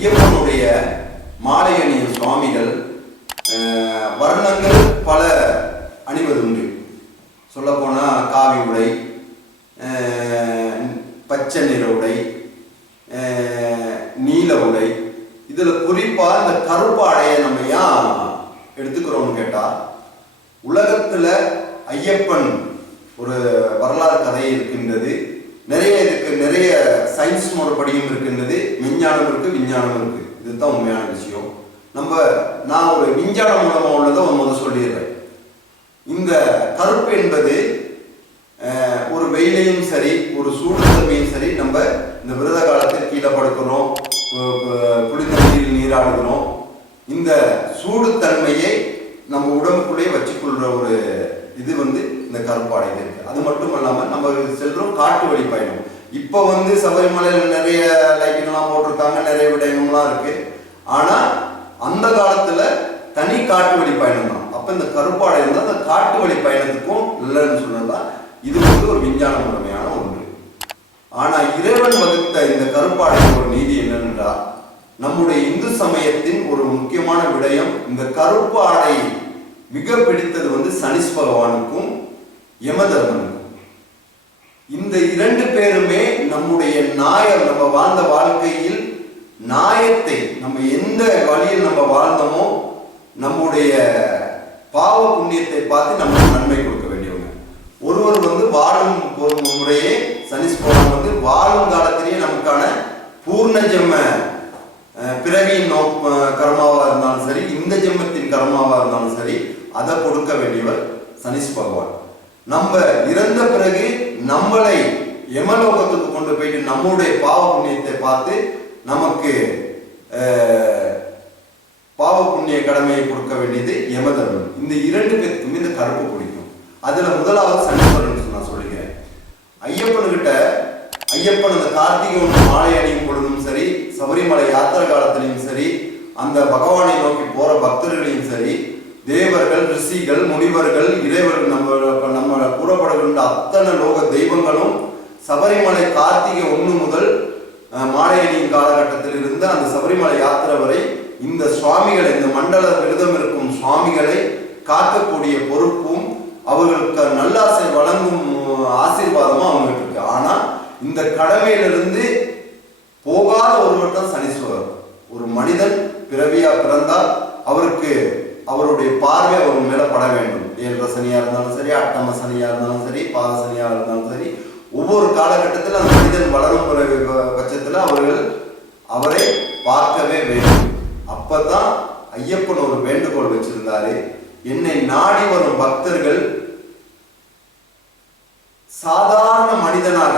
ஐயப்பனுடைய மாலை அணியும் சுவாமிகள் வர்ணங்கள் பல அணிவது உண்டு. சொல்லப்போனால் காவி உடை, பச்சை நிற உடை, நீல உடை. இதில் குறிப்பாக இந்த கருப்பாடையை நம்ம ஏன் எடுத்துக்கிறோம்னு கேட்டால், உலகத்தில் ஐயப்பன் ஒரு வரலாறு கதை இருக்கின்றது. நிறைய சயின்ஸ் முறைப்படியும் இருக்கின்றது, விஞ்ஞானம் இருக்குது, விஞ்ஞானம் இருக்குது. இதுதான் உண்மையான விஷயம். நான் ஒரு விஞ்ஞானம் மூலமாக உள்ளதை முதல் சொல்லிடுறேன். இந்த கருப்பு என்பது ஒரு வெயிலையும் சரி, ஒரு சூழ்நிலையும் சரி, நம்ம இந்த விரத காலத்தில் கீழே படுக்கிறோம், குளிர்ந்த நீரில் நீராடுகிறோம். இந்த சூடு தன்மையை நம்ம உடம்புக்குள்ளே வச்சுக்கொள்கிற ஒரு இது இந்த கருப்பாடை இருக்கு. அது மட்டும் இல்லாமல் நம்ம செல்றோம் காட்டு வழி பயணம். இப்போ சபரிமலையில் நிறைய லைட்டிங்லாம் போட்டிருக்காங்க, நிறைய விடயங்கள்லாம் இருக்கு. ஆனால் அந்த காலத்தில் தனி காட்டு வழி பயணம் தான். அப்போ இந்த கருப்பாடை இருந்தால் அந்த காட்டு வழி பயணத்துக்கும் இல்லைன்னு சொன்னதான் இது ஒரு விஞ்ஞான முறைமையான ஒன்று. ஆனால் இறைவன் வகுத்த இந்த கருப்பாடைக்கு ஒரு நீதி என்னென்றால், நம்முடைய இந்து சமயத்தின் ஒரு முக்கியமான விடயம், இந்த கருப்பு ஆடை மிக பிடித்தது சனீஸ் பகவானுக்கும் யமதர்மனுக்கும். இந்த இரண்டு பேருமே நம்முடைய நம்ம வாழ்ந்த வாழ்க்கையில் நியாயத்தை, நம்ம எந்த வழியில் நம்ம வாழ்ந்தோமோ நம்முடைய பாவ புண்ணியத்தை பார்த்து நமக்கு நன்மை கொடுக்க வேண்டியவங்க. ஒருவர் வாழும் முறையே சனீஸ் பகவான் வாழும் காலத்திலேயே நமக்கான பூர்ண ஜென்ம பிறவியின் கர்மாவா இருந்தாலும் சரி, இந்த ஜென்மத்தின் கர்மாவா இருந்தாலும் சரி, அதை கொடுக்க வேண்டியவர் சனீஸ் பகவான். நம்ம இறந்த பிறகு நம்மளை யமலோகத்துக்கு கொண்டு போயிட்டு நம்முடைய பாவ புண்ணியத்தை பார்த்து நமக்கு பாவ புண்ணிய கடமையை கொடுக்க வேண்டியது யமதர்மன். இந்த இரண்டு பேருக்குமே இந்த கருப்பு பிடிக்கும். அதுல முதலாவது சனீஸ்வரன் நான் சொல்லுகிறேன். ஐயப்பன் அந்த கார்த்திகை மாலை அணியும் பொழுதும் சரி, சபரிமலை யாத்திரை காலத்திலையும் சரி, அந்த பகவானை நோக்கி போற பக்தர்களையும் சரி, தேவர்கள், ரிஷிகள், முனிவர்கள், இறைவர்கள், நம்ம கூறப்படுகின்ற அத்தனை லோக தெய்வங்களும் சபரிமலை கார்த்திகை 1 முதல் மாலை அணியும் காலகட்டத்தில் இருந்து அந்த சபரிமலை யாத்திரை வரை இந்த சுவாமிகளை, இந்த மண்டல விரதம் இருக்கும் சுவாமிகளை காக்கக்கூடிய பொறுப்பும் அவர்களுக்கு நல்லாசை வழங்கும் ஆசீர்வாதமும் அவங்களுக்கு இருக்கு. ஆனா இந்த கடமையிலிருந்து போகாத ஒருவர் தான் சனீஸ்வரர். ஒரு மனிதன் பிறவியா பிறந்தால் அவருக்கு அவருடைய பார்வை அவர் மேல பட வேண்டும். 7 சனியா இருந்தாலும் சரி, அட்டம சனியா இருந்தாலும் சரி, பாத சனியா இருந்தாலும் சரி, ஒவ்வொரு காலகட்டத்தில் அந்த மனிதன் வளரும் பட்சத்தில் அவரை பார்க்கவே வேண்டும். அப்பதான் ஐயப்பன் ஒரு வேண்டுகோள் வச்சிருந்தாரு, என்னை நாடி வரும் பக்தர்கள் சாதாரண மனிதனாக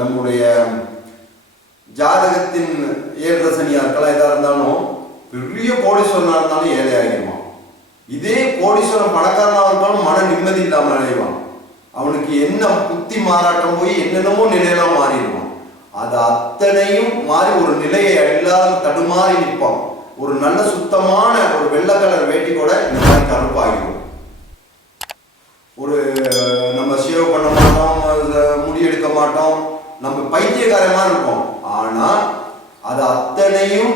நம்முடைய ஜாதகத்தின் 7 சனியா இருக்கலாம், எதா இருந்தாலும் பெரிய கோடீஸ்வரனா இருந்தாலும் ஏழை ஆகிடுவான். இதே கோடீஸ்வரன் பணக்காரனா இருந்தாலும் மன நிம்மதி இல்லாமல் அடைவான். அவனுக்கு என்ன புத்தி மாறாட்டம் போய் என்னென்னமோ நிலையெல்லாம் மாறிடுவான். அது அத்தனையும் மாறி ஒரு நிலையை இல்லாத தடுமாறி நிற்பான். ஒரு நல்ல சுத்தமான ஒரு வெள்ளை கலர் வேட்டி கூட இந்த மாதிரி கருப்பாகிடும். நம்ம சேவ் பண்ண மாட்டோம், முடி எடுக்க மாட்டோம், நம்ம பைத்தியக்காரமா இருப்போம். ஆனா அது அத்தனையும்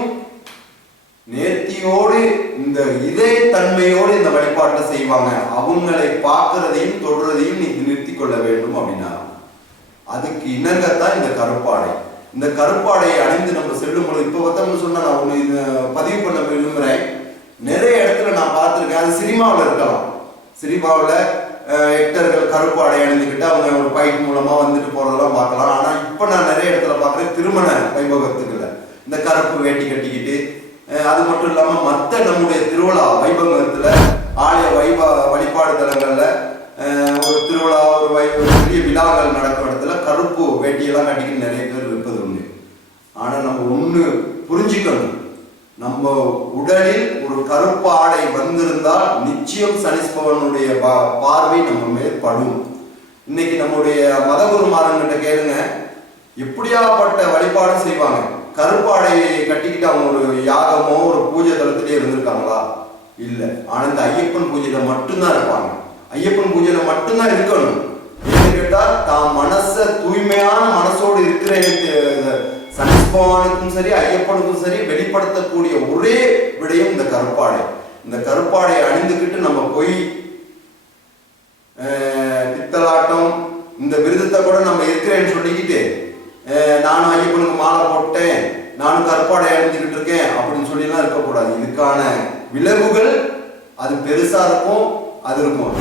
நேர்த்தியோடு இந்த இதே தன்மையோடு இந்த வழிபாட்டில் செய்வாங்க. அவங்களை பார்க்கறதையும் தொடுறதையும் நீ நிறுத்தி கொள்ள வேண்டும் அப்படின்னா அதுக்கு இணங்கத்தான் இந்த கருப்பாடை. இந்த கருப்பாடையை அணிந்து நம்ம செல்லும் பொழுது, இப்போ பார்த்தோம்னு சொன்னா நான் ஒன்று பதிவு பண்ண விரும்புகிறேன். நிறைய இடத்துல நான் பார்த்துருக்கேன். அது சினிமாவில் இருக்கலாம். சினிமாவில் ஆக்டர்கள் கருப்பாடை அணிந்துக்கிட்டு அவங்க ஒரு பைக் மூலமா வந்துட்டு போறதெல்லாம் பார்க்கலாம். ஆனா இப்ப நான் நிறைய இடத்துல பார்க்குறேன், திருமண வைபவத்துக்குள்ள இந்த கருப்பு வேட்டி கட்டிக்கிட்டு, அது மட்டும் இல்லாம மற்ற நம்முடைய திருவிழா வைபவத்துல ஆலய வழிபாடு தலங்கள்ல ஒரு திருவிழா, ஒரு பெரிய விழாக்கள் நடக்கும் இடத்துல கருப்பு வேட்டியெல்லாம் கட்டிக்கிட்டு நிறைய பேர் இருப்பது உண்டு. ஆனா நம்ம ஒண்ணு புரிஞ்சுக்கணும், நம்ம உடலில் ஒரு கருப்பு ஆடை வந்திருந்தால் நிச்சயம் சனீஸ்வரனுடைய பார்வை நம்ம மேல் படும். இன்னைக்கு நம்முடைய மதகுருமாரங்கிட்ட கேளுங்க, எப்படியாப்பட்ட வழிபாடு செய்வாங்க. கருப்பு ஆடையை கட்டிக்கிட்டு அவங்க ஒரு யாகமோ ஒரு பூஜை தளத்திலே இருந்திருக்காங்களா? இல்லை. ஆனால் இந்த ஐயப்பன் பூஜையில மட்டும்தான் இருப்பாங்க. ஐயப்பன் பூஜையில மட்டும்தான் இருக்கணும். ஏன்னு கேட்டா தான் மனச தூய்மையான மனசோடு இருக்கிற சனிஸ்பவானுக்கும் சரி ஐயப்பனுக்கும் சரி வெளிப்படுத்தக்கூடிய ஒரே விடயம் இந்த கருப்பாடை. இந்த கருப்பாடையை அணிந்துக்கிட்டு நம்ம போய் பித்தலாட்டம் இந்த விருதத்தை கூட நம்ம இருக்கிறேன்னு சொல்லிக்கிட்டு நானும் ஐயப்பனுக்கு மாலை போட்டேன், நானும் கருப்பாடை அணிஞ்சுக்கிட்டு இருக்கேன் அப்படின்னு சொல்லிலாம் இருக்கக்கூடாது. இதுக்கான விளைவுகள் அது பெருசா இருக்கும். அது இருக்கும்.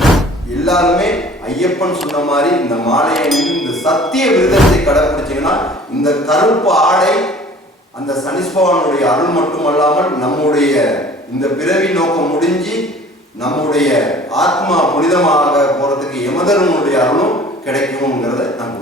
எல்லாருமே ஐயப்பன் சொன்ன மாதிரி இந்த மாலையை இந்த சத்திய விரதத்தை கடைபிடிச்சீங்கன்னா இந்த கருப்பு ஆடை அந்த சனீஸ்வரனுடைய அருள் மட்டுமல்லாமல் நம்முடைய இந்த பிறவி நோக்கம் முடிஞ்சு நம்முடைய ஆத்மா புனிதமாக போறதுக்கு யமதர்மனுடைய அருளும் கிடைக்கும்ங்கிறத நான்